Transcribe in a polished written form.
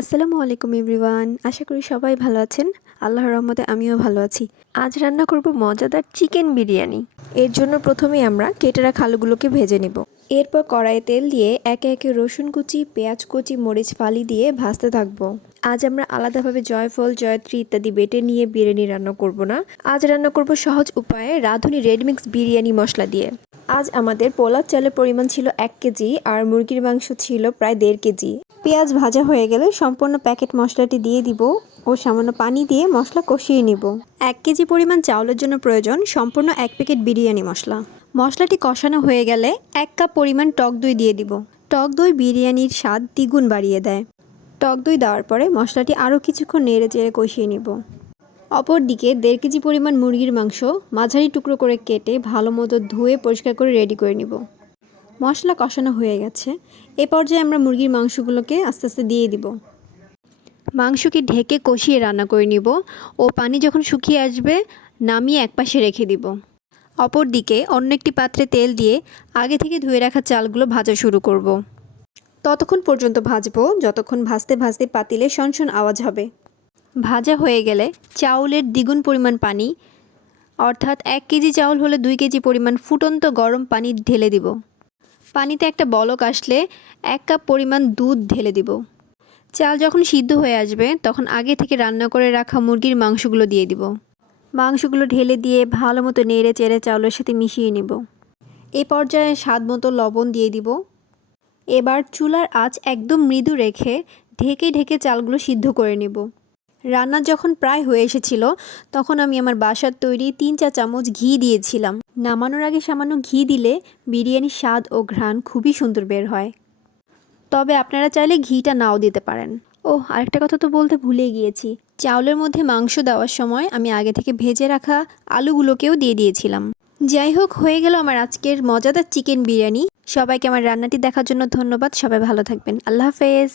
আসসালামু আলাইকুম এভরিওয়ান। আশা করি সবাই ভালো আছেন। আল্লাহর রহমতে আমিও ভালো আছি। আজ রান্না করব মজাদার চিকেন বিরিয়ানি। এর জন্য প্রথমেই আমরা কেটে রাখা আলুগুলোকে ভেজে নেব। এরপর কড়াইয়ে তেল দিয়ে একে একে রসুন কুচি, পেঁয়াজ কুচি, মরিচ ফালি দিয়ে ভাজতে থাকবো। আজ আমরা আলাদাভাবে জয়ফল, জয়ত্রী ইত্যাদি বেটে নিয়ে বিরিয়ানি রান্না করব না। আজ রান্না করব সহজ উপায়ে রাঁধুনি রেডমিক্স বিরিয়ানি মশলা দিয়ে। আজ আমাদের পোলাও চালের পরিমাণ ছিল 1 কেজি আর মুরগির মাংস ছিল প্রায় 1.5 কেজি। পেঁয়াজ ভাজা হয়ে গেলে সম্পূর্ণ প্যাকেট মশলাটি দিয়ে দিব ও সামান্য পানি দিয়ে মশলা কষিয়ে নিব। 1 কেজি পরিমাণ চাউলের জন্য প্রয়োজন সম্পূর্ণ 1 প্যাকেট বিরিয়ানি মশলা। মশলাটি কষানো হয়ে গেলে 1 কাপ পরিমাণ টক দই দিয়ে দিব। টক দই বিরিয়ানির স্বাদ দ্বিগুণ বাড়িয়ে দেয়। টক দই দেওয়ার পরে মশলাটি আরও কিছুক্ষণ নেড়ে চেড়ে কষিয়ে নিব। অপরদিকে 1.5 কেজি পরিমাণ মুরগির মাংস মাঝারি টুকরো করে কেটে ভালো মতো ধুয়ে পরিষ্কার করে রেডি করে নিব। মশলা কষানো হয়ে গেছে। এ পর্যায়ে আমরা মুরগির মাংসগুলোকে আস্তে আস্তে দিয়ে দিব। মাংসকে ঢেকে কষিয়ে রান্না করে নিব ও পানি যখন শুকিয়ে আসবে নামিয়ে একপাশে রেখে দিব। অপরদিকে অন্য একটি পাত্রে তেল দিয়ে আগে থেকে ধুয়ে রাখা চালগুলো ভাজা শুরু করব। ততক্ষণ পর্যন্ত ভাজবো যতক্ষণ ভাজতে ভাজতে পাতিলে শনশন আওয়াজ হবে। ভাজা হয়ে গেলে চাউলের দ্বিগুণ পরিমাণ পানি, অর্থাৎ 1 কেজি চাউল হলে 2 কেজি পরিমাণ ফুটন্ত গরম পানি ঢেলে দিব। পানিতে একটা বলক আসলে 1 কাপ পরিমাণ দুধ ঢেলে দিব। চাল যখন সিদ্ধ হয়ে আসবে তখন আগে থেকে রান্না করে রাখা মুরগির মাংসগুলো দিয়ে দিব। মাংসগুলো ঢেলে দিয়ে ভালো মতো নেড়ে চেড়ে চাউলের সাথে মিশিয়ে নিব। এ পর্যায়ে স্বাদ মতো লবণ দিয়ে দিব। এবার চুলার আঁচ একদম মৃদু রেখে ঢেকে ঢেকে চালগুলো সিদ্ধ করে নেব। রান্না যখন প্রায় হয়ে এসেছিল তখন আমি আমার বাসার তৈরি 3 চা চামচ ঘি দিয়েছিলাম। নামানোর আগে সামান্য ঘি দিলে বিরিয়ানির স্বাদ ও ঘ্রাণ খুবই সুন্দর বের হয়। তবে আপনারা চাইলে ঘিটা নাও দিতে পারেন। আরেকটা কথা তো বলতে ভুলে গিয়েছি। চাউলের মধ্যে মাংস দেওয়ার সময় আমি আগে থেকে ভেজে রাখা আলুগুলোকেও দিয়ে দিয়েছিলাম। যাই হোক, হয়ে গেল আমার আজকের মজাদার চিকেন বিরিয়ানি। সবাইকে আমার রান্নাটি দেখার জন্য ধন্যবাদ। সবাই ভালো থাকবেন। আল্লাহ হাফেজ।